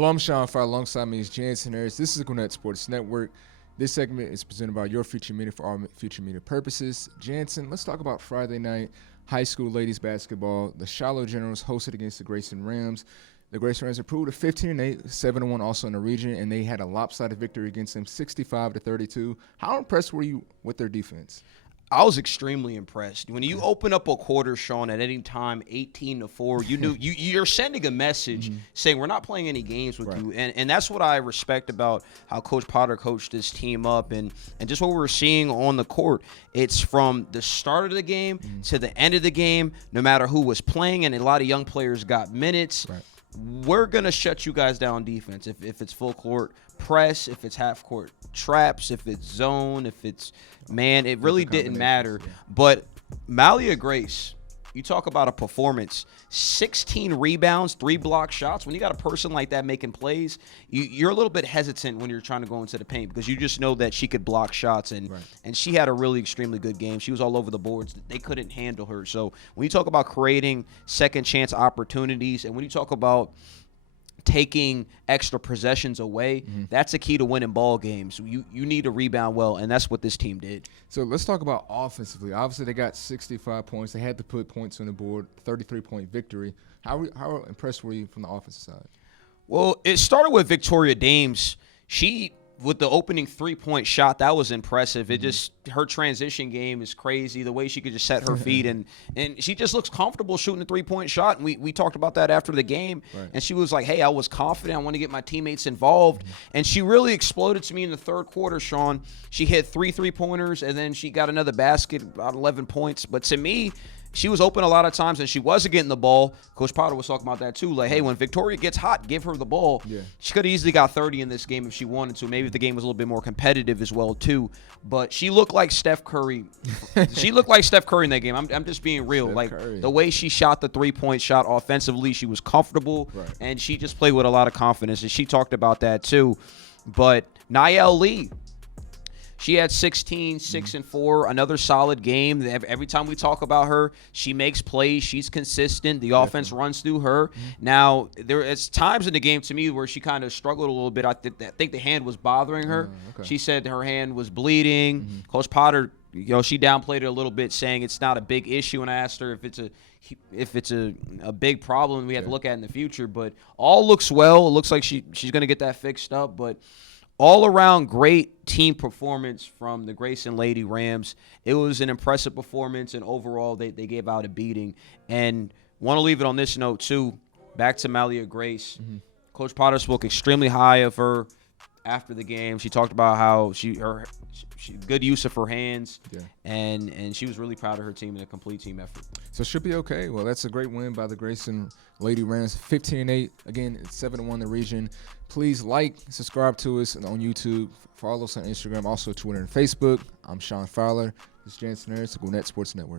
Well, I'm Sean Fry. Alongside me is Jansen Harris. This is the Gwinnett Sports Network. This segment is presented by your future media for our future media purposes. Jansen, let's talk about Friday night high school ladies basketball. The Shiloh Generals hosted against the Grayson Rams. The Grayson Rams improved to 15-8, 7-1 also in the region, and they had a lopsided victory against them, 65-32. How impressed were you with their defense? I was extremely impressed. When you open up a quarter, Sean, at any time, 18-4, you knew you're sending a message saying we're not playing any games with you, and that's what I respect about how Coach Potter coached this team up, and just what we're seeing on the court. It's from the start of the game to the end of the game, no matter who was playing, and a lot of young players got minutes. We're going to shut you guys down on defense. If it's full court press, if it's half court traps, if it's zone, if it's man, it really didn't matter. But Malia Grace, you talk about a performance, 16 rebounds, 3 block shots. When you got a person like that making plays, you're a little bit hesitant when you're trying to go into the paint because you just know that she could block shots. And she had a really extremely good game. She was all over the boards. They couldn't handle her. So when you talk about creating second chance opportunities and when you talk about taking extra possessions away, that's a key to winning ball games. You need to rebound well, and that's what this team did. So let's talk about offensively. Obviously, they got 65 points. They had to put points on the board, 33-point victory. How impressed were you from the offensive side? Well, it started with Victoria Dames. She, with the opening 3-point shot, that was impressive. It just, her transition game is crazy, the way she could just set her feet, and she just looks comfortable shooting a 3-point shot, and we talked about that after the game, and she was like, hey, I was confident, I want to get my teammates involved, and she really exploded to me in the third quarter, Sean. She hit 3 3-pointers, and then she got another basket, about 11 points, but to me, she was open a lot of times, and she wasn't getting the ball. Coach Potter was talking about that, too. Like, hey, when Victoria gets hot, give her the ball. She could have easily got 30 in this game if she wanted to. Maybe if the game was a little bit more competitive as well, too. But she looked like Steph Curry. She looked like Steph Curry in that game. I'm just being real. Steph Curry. The way she shot the 3-point shot offensively, she was comfortable, and she just played with a lot of confidence, and she talked about that, too. But Niall Lee, she had 16, 6 and 4, another solid game. Every time we talk about her, she makes plays. She's consistent. The offense runs through her. Now, there is times in the game to me where she kind of struggled a little bit. I think the hand was bothering her. She said her hand was bleeding. Coach Potter, she downplayed it a little bit, saying it's not a big issue. And I asked her if it's a big problem we have to look at in the future. But all looks well. It looks like she's going to get that fixed up. But all-around great team performance from the Grayson Lady Rams. It was an impressive performance, and overall they gave out a beating. And want to leave it on this note, too. Back to Malia Grace. Coach Potter spoke extremely high of her after the game. She talked about how she good use of her hands, and she was really proud of her team in a complete team effort. So she'll be okay. Well, that's a great win by the Grayson Lady Rams, 15-8. Again, it's 7-1 in the region. Please like, subscribe to us on YouTube, follow us on Instagram, also Twitter and Facebook. I'm Sean Fowler. This is Jansen Harris, the Gwinnett Sports Network.